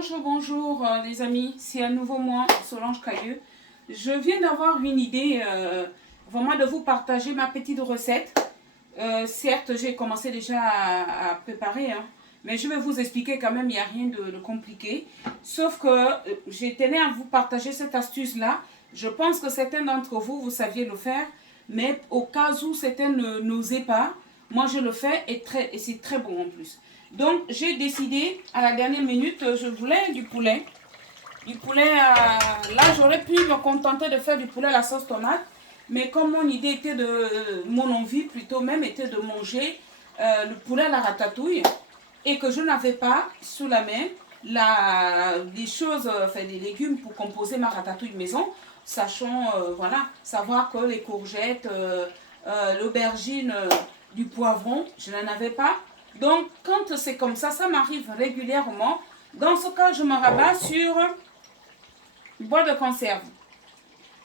Bonjour, bonjour les amis, c'est à nouveau moi, Solange Cailleux. Je viens d'avoir une idée, vraiment de vous partager ma petite recette. Certes, j'ai commencé déjà à préparer, hein, mais je vais vous expliquer quand même, il n'y a rien de compliqué. Sauf que j'ai tenu à vous partager cette astuce-là. Je pense que certains d'entre vous, vous saviez le faire, mais au cas où certains n'osaient pas, moi je le fais et c'est très bon en plus. Donc j'ai décidé à la dernière minute, je voulais du poulet. Du poulet, là j'aurais pu me contenter de faire du poulet à la sauce tomate. Mais comme mon idée était mon envie plutôt même était de manger le poulet à la ratatouille. Et que je n'avais pas sous la main des choses, enfin des légumes pour composer ma ratatouille maison. Sachant, voilà, savoir que les courgettes, l'aubergine, du poivron, je n'en avais pas. Donc, quand c'est comme ça m'arrive régulièrement. Dans ce cas, je me rabats sur bois de conserve.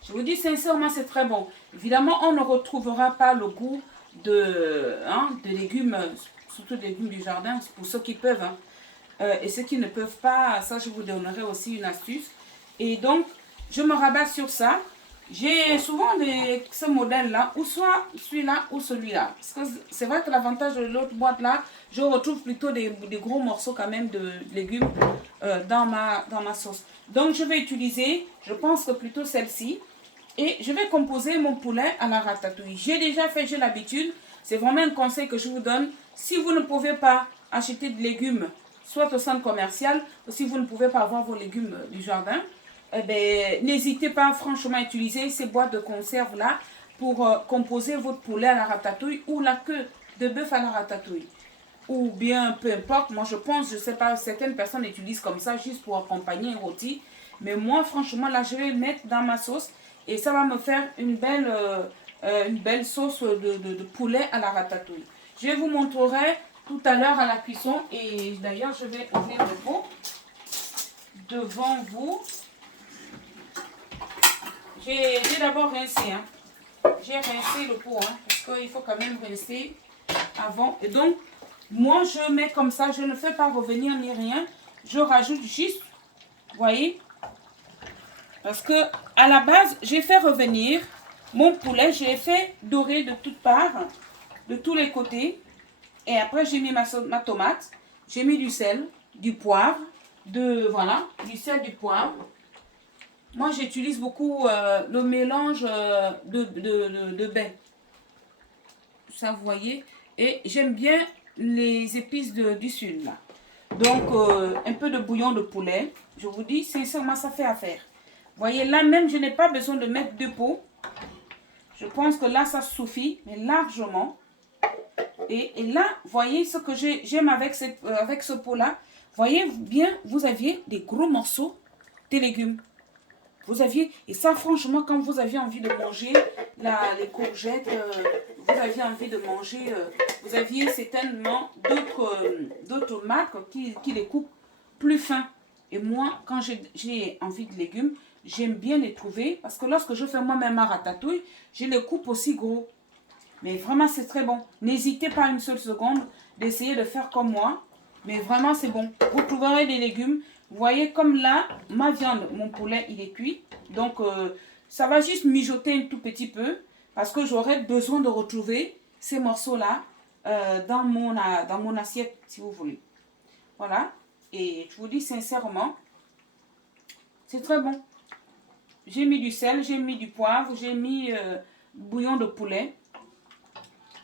Je vous dis sincèrement, c'est très bon. Évidemment, on ne retrouvera pas le goût de légumes, surtout des légumes du jardin, pour ceux qui peuvent. Et ceux qui ne peuvent pas, ça, je vous donnerai aussi une astuce. Et donc, je me rabats sur ça. J'ai souvent ce modèle-là, ou soit celui-là ou celui-là. Parce que c'est vrai que l'avantage de l'autre boîte-là, je retrouve plutôt des gros morceaux quand même de légumes dans ma sauce. Donc, je vais utiliser, je pense que plutôt celle-ci. Et je vais composer mon poulet à la ratatouille. J'ai déjà fait, j'ai l'habitude. C'est vraiment un conseil que je vous donne. Si vous ne pouvez pas acheter de légumes, soit au centre commercial, ou si vous ne pouvez pas avoir vos légumes du jardin, n'hésitez pas franchement à utiliser ces boîtes de conserve là pour composer votre poulet à la ratatouille ou la queue de bœuf à la ratatouille. Ou bien, peu importe, moi je pense, je sais pas, certaines personnes utilisent comme ça juste pour accompagner un rôti. Mais moi franchement là je vais le mettre dans ma sauce et ça va me faire une belle sauce de poulet à la ratatouille. Je vous montrerai tout à l'heure à la cuisson et d'ailleurs je vais ouvrir le pot devant vous. J'ai d'abord rincé, hein. J'ai rincé le pot, hein, parce qu'il faut quand même rincer avant. Et donc, moi, je mets comme ça, je ne fais pas revenir ni rien. Je rajoute juste, vous voyez, parce que à la base, j'ai fait revenir mon poulet, j'ai fait dorer de toutes parts, de tous les côtés. Et après, j'ai mis ma tomate, j'ai mis du sel, du poivre, voilà, du sel, du poivre. Moi, j'utilise beaucoup le mélange de baies. Ça, vous voyez. Et j'aime bien les épices du sud, là. Donc, un peu de bouillon de poulet. Je vous dis, sincèrement, ça fait affaire. Vous voyez, là même, je n'ai pas besoin de mettre deux pots. Je pense que là, ça suffit, mais largement. Et là, voyez ce que j'aime avec ce pot-là. Voyez bien, vous aviez des gros morceaux de légumes. Vous aviez, et ça franchement, quand vous aviez envie de manger les courgettes, vous aviez envie de manger, vous aviez certainement d'autres marques qui les coupent plus fins. Et moi, quand j'ai envie de légumes, j'aime bien les trouver, parce que lorsque je fais moi-même ma ratatouille, je les coupe aussi gros. Mais vraiment, c'est très bon. N'hésitez pas une seule seconde d'essayer de faire comme moi. Mais vraiment, c'est bon. Vous trouverez des légumes. Vous voyez, comme là, ma viande, mon poulet, il est cuit. Donc, ça va juste mijoter un tout petit peu. Parce que j'aurai besoin de retrouver ces morceaux-là dans mon assiette, si vous voulez. Voilà. Et je vous dis sincèrement, c'est très bon. J'ai mis du sel, j'ai mis du poivre, j'ai mis bouillon de poulet.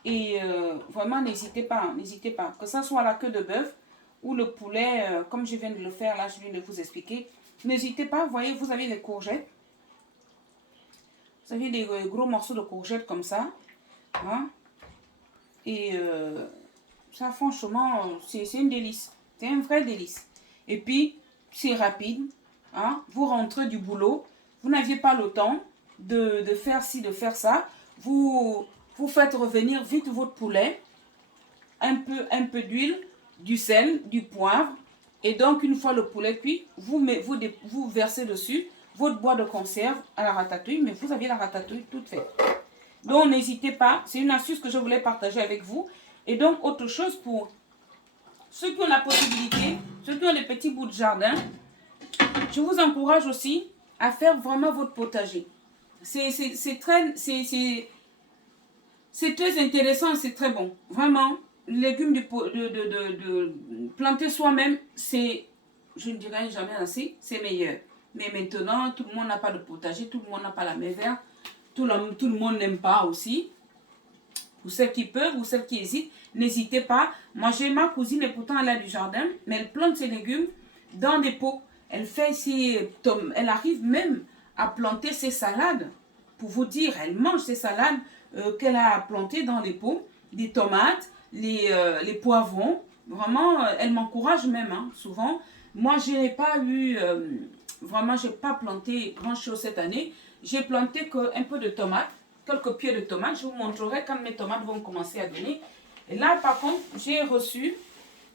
Et vraiment, n'hésitez pas, hein, n'hésitez pas. Que ça soit la queue de bœuf ou le poulet, comme je viens de le faire, là, je viens de vous expliquer. N'hésitez pas, vous voyez, vous avez les courgettes. Vous avez des gros morceaux de courgettes comme ça. Hein? Et ça, franchement, c'est une délice. C'est un vrai délice. Et puis, c'est rapide. Hein? Vous rentrez du boulot. Vous n'aviez pas le temps de faire ci, de faire ça. Vous faites revenir vite votre poulet. Un peu d'huile, du sel, du poivre. Et donc, une fois le poulet cuit, vous versez dessus votre boîte de conserve à la ratatouille. Mais vous avez la ratatouille toute faite. Donc, n'hésitez pas. C'est une astuce que je voulais partager avec vous. Et donc, autre chose pour ceux qui ont la possibilité ceux qui ont des petits bouts de jardin, je vous encourage aussi à faire vraiment votre potager. C'est très intéressant, c'est très bon. Vraiment, les légumes de planter soi-même, c'est, je ne dirais jamais assez, c'est meilleur. Mais maintenant, tout le monde n'a pas de potager, tout le monde n'a pas la main verte, tout le monde n'aime pas aussi. Pour celles qui peuvent ou celles qui hésitent, n'hésitez pas. Moi, j'ai ma cousine et pourtant elle a du jardin, mais elle plante ses légumes dans des pots. Elle arrive même à planter ses salades. Pour vous dire, elle mange ses salades qu'elle a plantées dans les pots, des tomates, les poivrons. Vraiment, elle m'encourage même, hein, souvent. Moi, je n'ai pas eu, vraiment, je n'ai pas planté grand-chose cette année. J'ai planté un peu de tomates, quelques pieds de tomates. Je vous montrerai quand mes tomates vont commencer à donner. Et là, par contre, j'ai reçu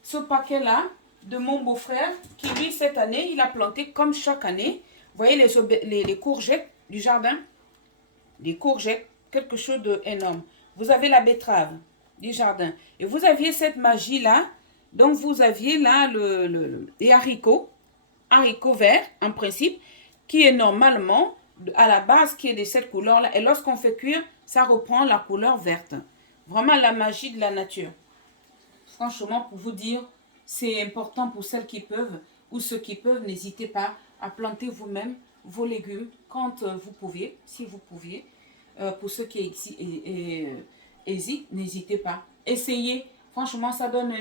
ce paquet-là de mon beau-frère qui, lui, cette année, il a planté comme chaque année. Vous voyez les courgettes du jardin? Les courgettes, quelque chose d'énorme. Vous avez la betterave du jardin. Et vous aviez cette magie-là. Donc, vous aviez là les haricots verts, en principe, qui est normalement, à la base, qui est de cette couleur-là. Et lorsqu'on fait cuire, ça reprend la couleur verte. Vraiment la magie de la nature. Franchement, pour vous dire, c'est important pour celles qui peuvent ou ceux qui peuvent, n'hésitez pas à planter vous-même vos légumes quand vous pouviez, si vous pouviez. Pour ceux qui hésitent, n'hésitez pas. Essayez. Franchement, ça donne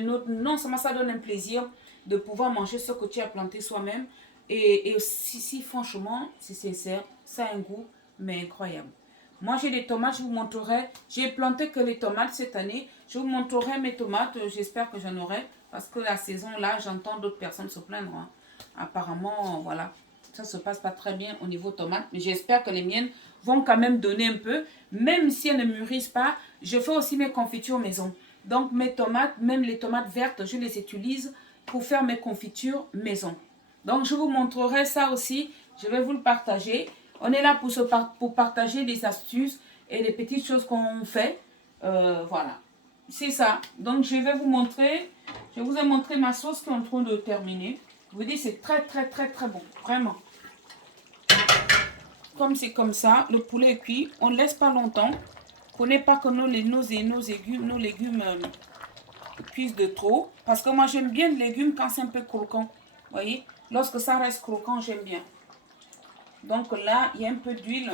ça donne un plaisir de pouvoir manger ce que tu as planté soi-même. Et si franchement, c'est sincère, ça a un goût, mais incroyable. Moi, j'ai des tomates, je vous montrerai. J'ai planté que les tomates cette année. Je vous montrerai mes tomates. J'espère que j'en aurai. Parce que la saison, là, j'entends d'autres personnes se plaindre. Hein. Apparemment, voilà. Ça ne se passe pas très bien au niveau tomates. Mais j'espère que les miennes vont quand même donner un peu. Même si elles ne mûrissent pas, je fais aussi mes confitures maison. Donc, mes tomates, même les tomates vertes, je les utilise pour faire mes confitures maison. Donc, je vous montrerai ça aussi. Je vais vous le partager. On est là pour partager des astuces et des petites choses qu'on fait. Voilà. C'est ça. Donc, je vais vous montrer. Je vous ai montré ma sauce qui est en train de terminer. Je vous dis, c'est très, très, très, très bon. Vraiment. Comme c'est comme ça, le poulet est cuit. On ne laisse pas longtemps. Prenez pas que nos légumes cuisent de trop. Parce que moi, j'aime bien les légumes quand c'est un peu croquant. Vous voyez? Lorsque ça reste croquant, j'aime bien. Donc là, il y a un peu d'huile.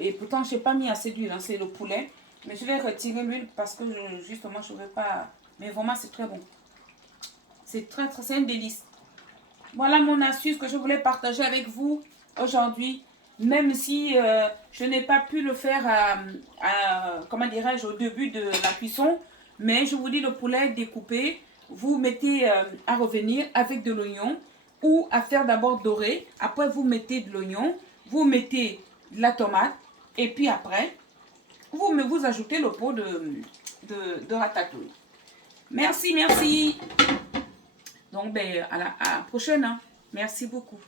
Et pourtant, je n'ai pas mis assez d'huile. Hein, c'est le poulet. Mais je vais retirer l'huile parce que justement, je ne vais pas... Mais vraiment, c'est très bon. C'est un délice. Voilà mon astuce que je voulais partager avec vous aujourd'hui. Même si je n'ai pas pu le faire comment dirais-je, au début de la cuisson. Mais je vous dis, le poulet découpé, vous mettez à revenir avec de l'oignon ou à faire d'abord dorer. Après, vous mettez de l'oignon, vous mettez de la tomate et puis après, vous ajoutez le pot de ratatouille. Merci, merci. Donc, ben, à la prochaine. Hein. Merci beaucoup.